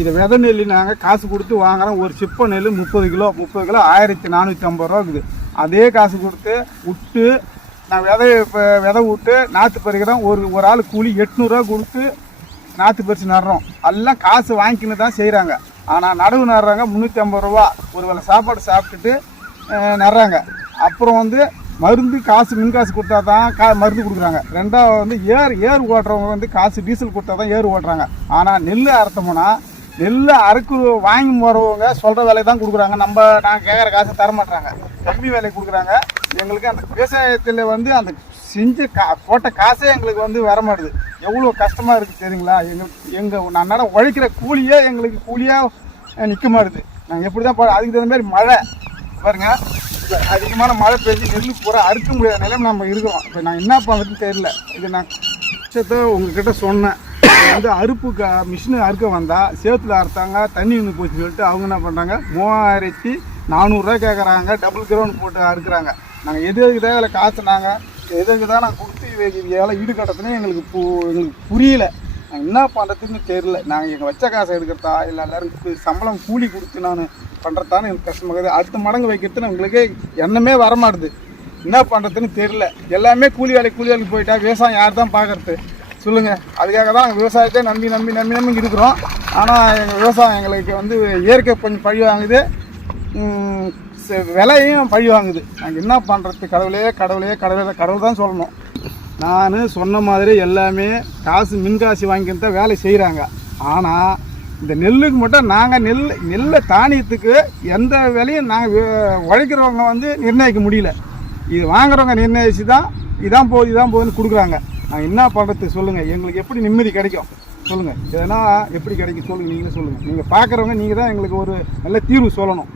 இதை விதை நெல் நாங்கள் காசு கொடுத்து வாங்குறோம். ஒரு சிப்ப நெல் 30 கிலோ 1450 ரூபா இருக்குது. அதே காசு கொடுத்து விட்டு நான் விதை விட்டு நாற்று பறிக்கிறோம். ஒரு ஆள் கூலி 800 ரூபா கொடுத்து நாற்று பறித்து நடுறோம். எல்லாம் காசு வாங்கிக்கின்னு தான் செய்கிறாங்க. ஆனால் நடவு நடுறாங்க 350 ரூபா. ஒரு வேளை சாப்பாடு சாப்பிட்டுட்டு நடுறாங்க. அப்புறம் மருந்து காசு மின் காசு கொடுத்தா தான் மருந்து கொடுக்குறாங்க. ரெண்டாவது ஏர் ஓட்டுறவங்க காசு டீசல் கொடுத்தா தான் ஏர் ஓட்டுறாங்க. ஆனால் நெல் அறுத்தோம்னா நெல் வாங்கி போகிறவங்க சொல்கிற வேலையை தான் கொடுக்குறாங்க. நாங்கள் கேட்குற காசு தரமாட்டுறாங்க, கம்மி வேலையை கொடுக்குறாங்க. எங்களுக்கு அந்த விவசாயத்தில் அந்த செஞ்ச போட்ட காசே எங்களுக்கு வர மாட்டுது. எவ்வளோ கஷ்டமாக இருக்குது தெரியுங்களா? எங்கள் அன்னாட உழைக்கிற கூலியே எங்களுக்கு கூலியாக நிற்க மாட்டுது. நாங்கள் எப்படி தான் அதுக்கு தகுந்த மாதிரி மழை பாருங்க, அதிகமான மழை பெஞ்சு நெல் பூரா அறுக்க முடியாத நிலைமை நம்ம இருக்கிறோம். இப்போ நான் என்ன பண்ணுறதுன்னு தெரியல. இது நான் விஷயத்த உங்ககிட்ட சொன்னேன். அறுப்பு மிஷினு அறுக்க வந்தால் சேத்துல அறுத்தாங்க, தண்ணி நின்று போச்சுன்னு சொல்லிட்டு அவங்க என்ன பண்ணுறாங்க 3400 ரூபா கேட்குறாங்க. டபுள் கிரவுண்ட் போட்டு அறுக்குறாங்க. நாங்கள் எதுக்கு தான் இதில் காசு எதுக்கு தான் நாங்கள் கொடுத்து இதெல்லாம் ஈடுகட்டத்துனே எங்களுக்கு புரியல. நாங்கள் என்ன பண்ணுறதுன்னு தெரியல. நாங்கள் எங்கள் வச்ச காசை எடுக்கிறதா இல்லை எல்லாரும் சம்பளம் கூலி கொடுத்து நான் பண்ணுறதான்னு எனக்கு கஷ்டமாகுது. அடுத்த மடங்கு வைக்கிறதுன்னு எங்களுக்கு எண்ணமே வரமாட்டுது. என்ன பண்ணுறதுன்னு தெரியல. எல்லாமே கூலி வேலைக்கு போயிட்டா விவசாயம் யார் தான் பார்க்குறது சொல்லுங்கள்? அதுக்காக தான் நாங்கள் விவசாயத்தை நம்பி இருக்கிறோம். ஆனால் எங்கள் விவசாயம் எங்களுக்கு இயற்கை கொஞ்சம் பழி வாங்குது, விலையும் பழி வாங்குது. நாங்கள் என்ன பண்ணுறது? கடவுள் தான் சொல்லணும். நான் சொன்ன மாதிரி எல்லாமே மின் காசு வாங்கிட்டு தான் வேலை செய்கிறாங்க. ஆனால் இந்த நெல்லுக்கு மட்டும் நாங்கள் நெல்லை தானியத்துக்கு எந்த விலையும் நாங்கள் உழைக்கிறவங்க நிர்ணயிக்க முடியல. இது வாங்குறவங்க நிர்ணயிச்சு தான் இதான் போகுதுன்னு கொடுக்குறாங்க. நாங்கள் என்ன பண்ணுறது சொல்லுங்கள்? எங்களுக்கு எப்படி நிம்மதி கிடைக்கும் சொல்லுங்கள்? இதனால் எப்படி கிடைக்கும் சொல்லுங்கள்? நீங்களே சொல்லுங்கள். நீங்கள் பார்க்குறவங்க நீங்கள் தான் எங்களுக்கு ஒரு நல்ல தீர்வு சொல்லணும்.